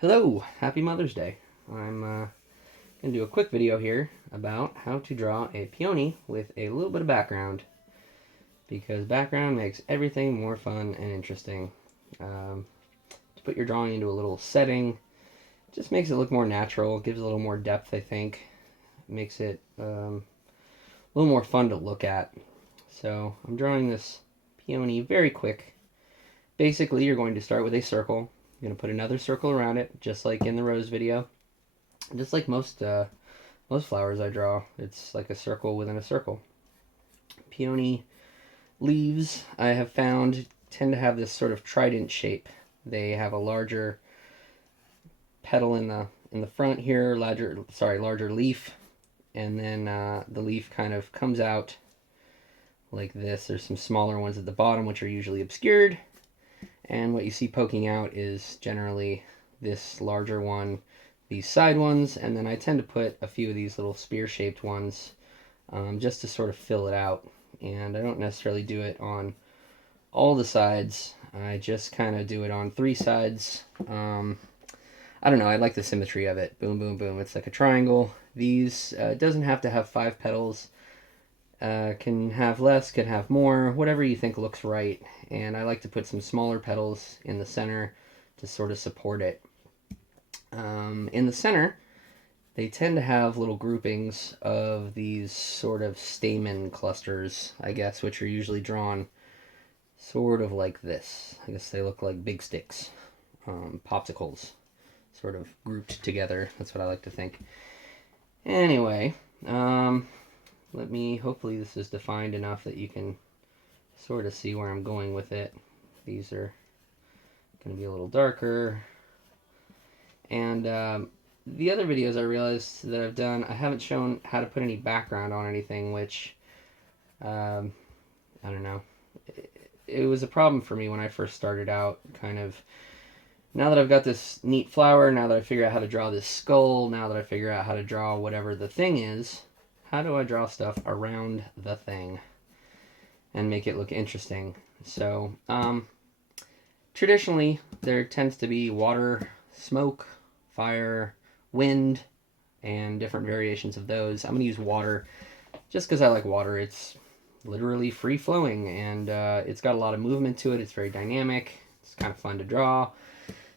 Hello, happy Mother's Day. I'm going to do a quick video here about how to draw a peony with a little bit of background, because background makes everything more fun and interesting. To put your drawing into a little setting just makes it look more natural, gives it a little more depth, I think. Makes it a little more fun to look at. So I'm drawing this peony very quick. Basically, you're going to start with a circle. You're going to put another circle around it, just like in the rose video. Just like most flowers I draw, it's like a circle within a circle. Peony leaves, I have found, tend to have this sort of trident shape. They have a larger petal in the front here, larger leaf, and then the leaf kind of comes out like this. There's some smaller ones at the bottom, which are usually obscured. And what you see poking out is generally this larger one, these side ones, and then I tend to put a few of these little spear-shaped ones just to sort of fill it out. And I don't necessarily do it on all the sides. I just kind of do it on 3 sides. I don't know, I like the symmetry of it. Boom, boom, boom. It's like a triangle. These, it doesn't have to have 5 petals. Can have less, can have more, whatever you think looks right. And I like to put some smaller petals in the center to sort of support it. In the center, they tend to have little groupings of these sort of stamen clusters, I guess, which are usually drawn sort of like this. I guess they look like big sticks, popsicles, sort of grouped together. That's what I like to think. Anyway, hopefully this is defined enough that you can sort of see where I'm going with it. These are going to be a little darker. And the other videos I realized that I've done, I haven't shown how to put any background on anything, which, I don't know. It was a problem for me when I first started out, kind of. Now that I've got this neat flower, now that I figure out how to draw this skull, now that I figure out how to draw whatever the thing is, how do I draw stuff around the thing and make it look interesting? So, traditionally, there tends to be water, smoke, fire, wind, and different variations of those. I'm going to use water just because I like water. It's literally free-flowing, and it's got a lot of movement to it. It's very dynamic. It's kind of fun to draw.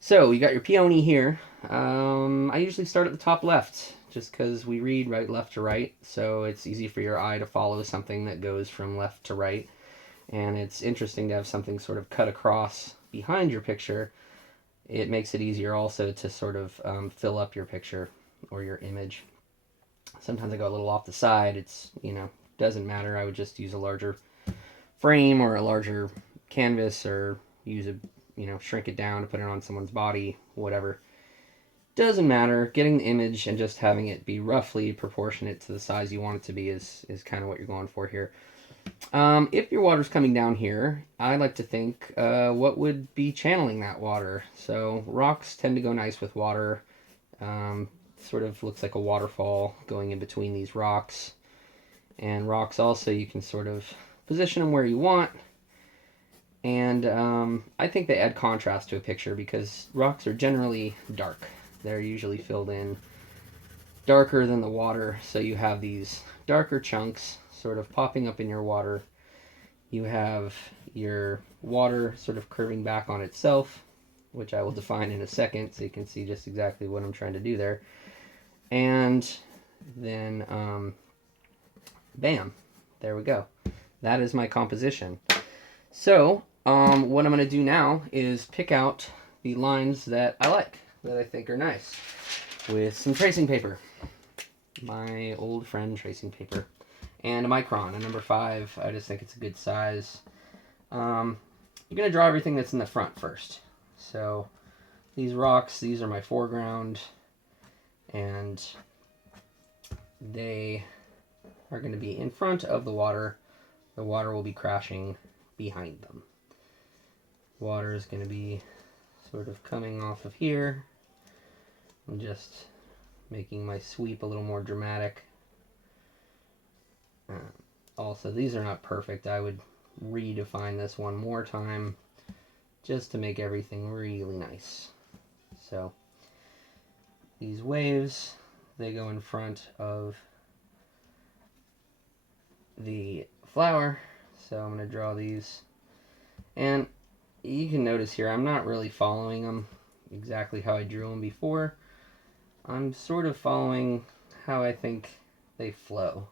So, you got your peony here. I usually start at the top left, just because we read right, left to right, so it's easy for your eye to follow something that goes from left to right. And it's interesting to have something sort of cut across behind your picture. It makes it easier also to sort of fill up your picture or your image. Sometimes I go a little off the side. It's, doesn't matter. I would just use a larger frame or a larger canvas, or use shrink it down to put it on someone's body, whatever. Doesn't matter. Getting the image and just having it be roughly proportionate to the size you want it to be is kind of what you're going for here. If your water's coming down here, I like to think what would be channeling that water. So rocks tend to go nice with water. Sort of looks like a waterfall going in between these rocks. And rocks also, you can sort of position them where you want. And I think they add contrast to a picture because rocks are generally dark. They're usually filled in darker than the water, so you have these darker chunks sort of popping up in your water. You have your water sort of curving back on itself, which I will define in a second so you can see just exactly what I'm trying to do there. And then, bam, there we go. That is my composition. So, what I'm going to do now is pick out the lines that I like, that I think are nice, with some tracing paper. My old friend tracing paper. And a micron, a number 5. I just think it's a good size. You're going to draw everything that's in the front first. So, these rocks, these are my foreground, and they are going to be in front of the water. The water will be crashing behind them. Water is going to be sort of coming off of here. I'm just making my sweep a little more dramatic. Also, these are not perfect. I would redefine this one more time just to make everything really nice. So, these waves, they go in front of the flower. So I'm going to draw these. And you can notice here, I'm not really following them exactly how I drew them before. I'm sort of following how I think they flow.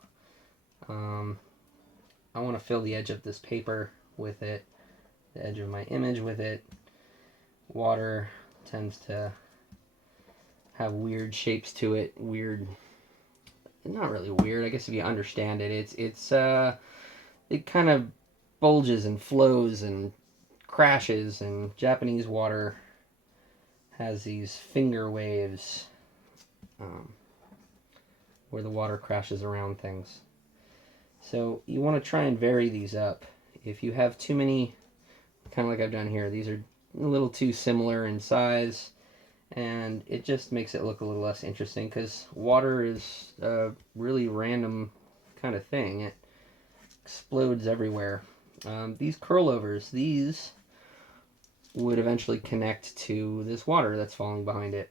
I want to fill the edge of this paper with it, the edge of my image with it. Water tends to have weird shapes to it. Weird, not really weird, I guess if you understand it. It kind of bulges and flows and crashes, and Japanese water has these finger waves where the water crashes around things. So you want to try and vary these up. If you have too many, kind of like I've done here, these are a little too similar in size, and it just makes it look a little less interesting, because water is a really random kind of thing. It explodes everywhere. These curlovers, these would eventually connect to this water that's falling behind it.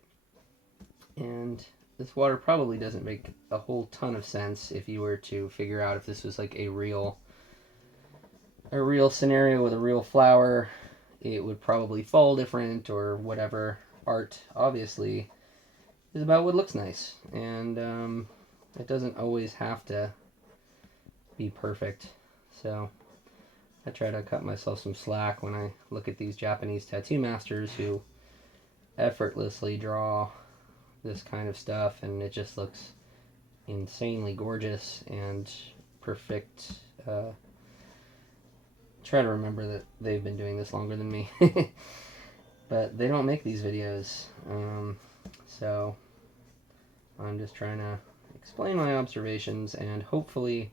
And this water probably doesn't make a whole ton of sense if you were to figure out if this was like a real scenario with a real flower. It would probably fall different or whatever. Art, obviously, is about what looks nice. And it doesn't always have to be perfect. So I try to cut myself some slack when I look at these Japanese tattoo masters who effortlessly draw this kind of stuff, and it just looks insanely gorgeous and perfect. Try to remember that they've been doing this longer than me. But they don't make these videos, so I'm just trying to explain my observations, and hopefully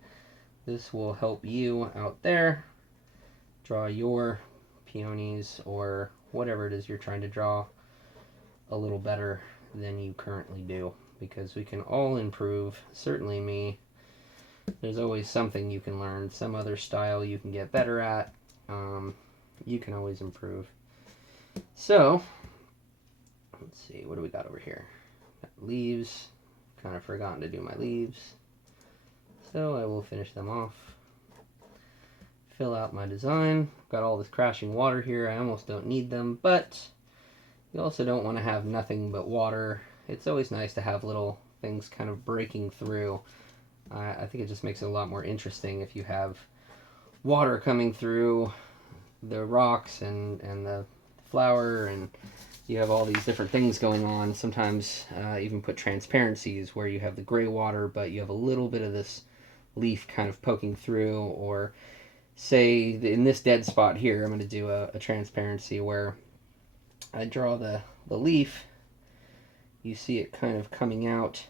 this will help you out there draw your peonies or whatever it is you're trying to draw a little better than you currently do, because we can all improve. Certainly me. There's always something you can learn, some other style you can get better at. You can always improve. So let's see, what do we got over here? Got leaves. Kind of forgotten to do my leaves, so I will finish them off. Fill out my design. Got all this crashing water here. I almost don't need them, but you also don't want to have nothing but water. It's always nice to have little things kind of breaking through. I think it just makes it a lot more interesting if you have water coming through the rocks and the flower, and you have all these different things going on. Sometimes even put transparencies where you have the gray water, but you have a little bit of this leaf kind of poking through. Or say in this dead spot here, I'm going to do a transparency where I draw the leaf. You see it kind of coming out,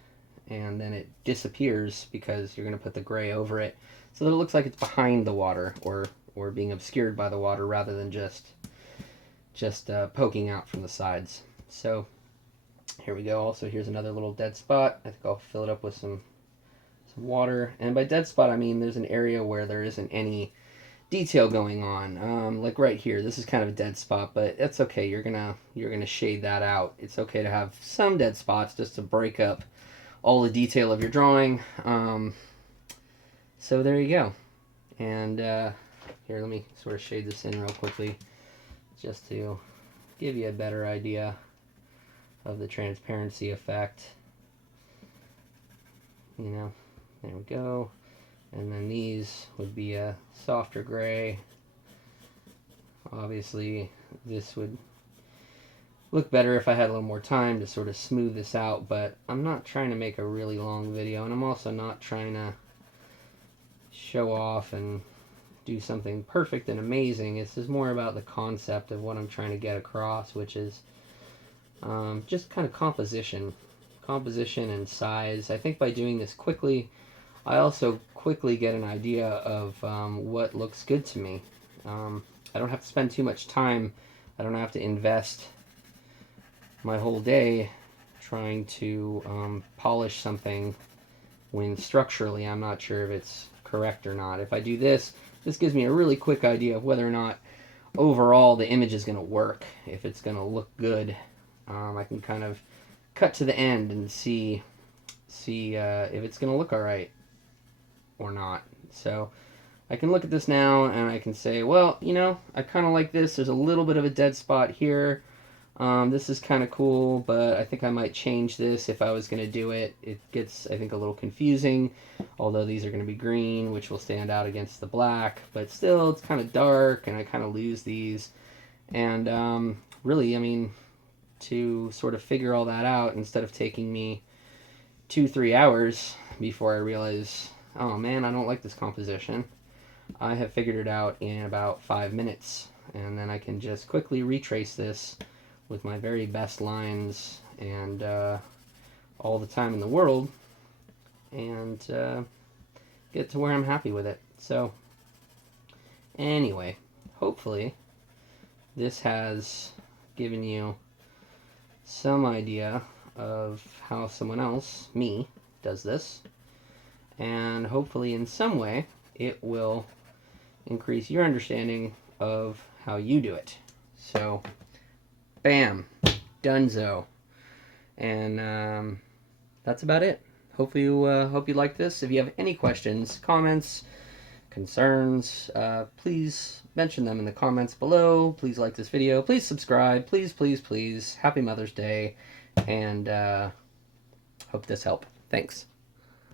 and then it disappears because you're going to put the gray over it, so that it looks like it's behind the water or being obscured by the water rather than just poking out from the sides. So here we go. Also, here's another little dead spot. I think I'll fill it up with some water. And by dead spot, I mean there's an area where there isn't any detail going on. Like right here, this is kind of a dead spot, but that's okay. You're gonna shade that out. It's okay to have some dead spots just to break up all the detail of your drawing. So there you go. And here, let me sort of shade this in real quickly, just to give you a better idea of the transparency effect. You know, there we go. And then these would be a softer gray. Obviously, this would look better if I had a little more time to sort of smooth this out, but I'm not trying to make a really long video, and I'm also not trying to show off and do something perfect and amazing. This is more about the concept of what I'm trying to get across, which is just kind of composition and size. I think by doing this quickly, I also quickly get an idea of what looks good to me. I don't have to spend too much time. I don't have to invest my whole day trying to polish something when structurally I'm not sure if it's correct or not. If I do this, this gives me a really quick idea of whether or not overall the image is going to work, if it's going to look good. I can kind of cut to the end and see if it's gonna look all right or not. So I can look at this now and I can say, well, you know, I kind of like this. There's a little bit of a dead spot here. This is kind of cool, but I think I might change this if I was going to do it. It gets, I think, a little confusing, although these are going to be green, which will stand out against the black, but still, it's kind of dark, and I kind of lose these. And really, I mean, to sort of figure all that out, instead of taking me 2-3 hours before I realize, oh man, I don't like this composition, I have figured it out in about 5 minutes, and then I can just quickly retrace this with my very best lines and all the time in the world, and get to where I'm happy with it. So anyway, hopefully this has given you some idea of how someone else, me, does this, and hopefully in some way it will increase your understanding of how you do it. So bam, donezo. And that's about it. Hope you like this. If you have any questions, comments, concerns, please mention them in the comments below. Please like this video. Please subscribe. Please, please, please. Happy Mother's Day. And hope this helped. Thanks.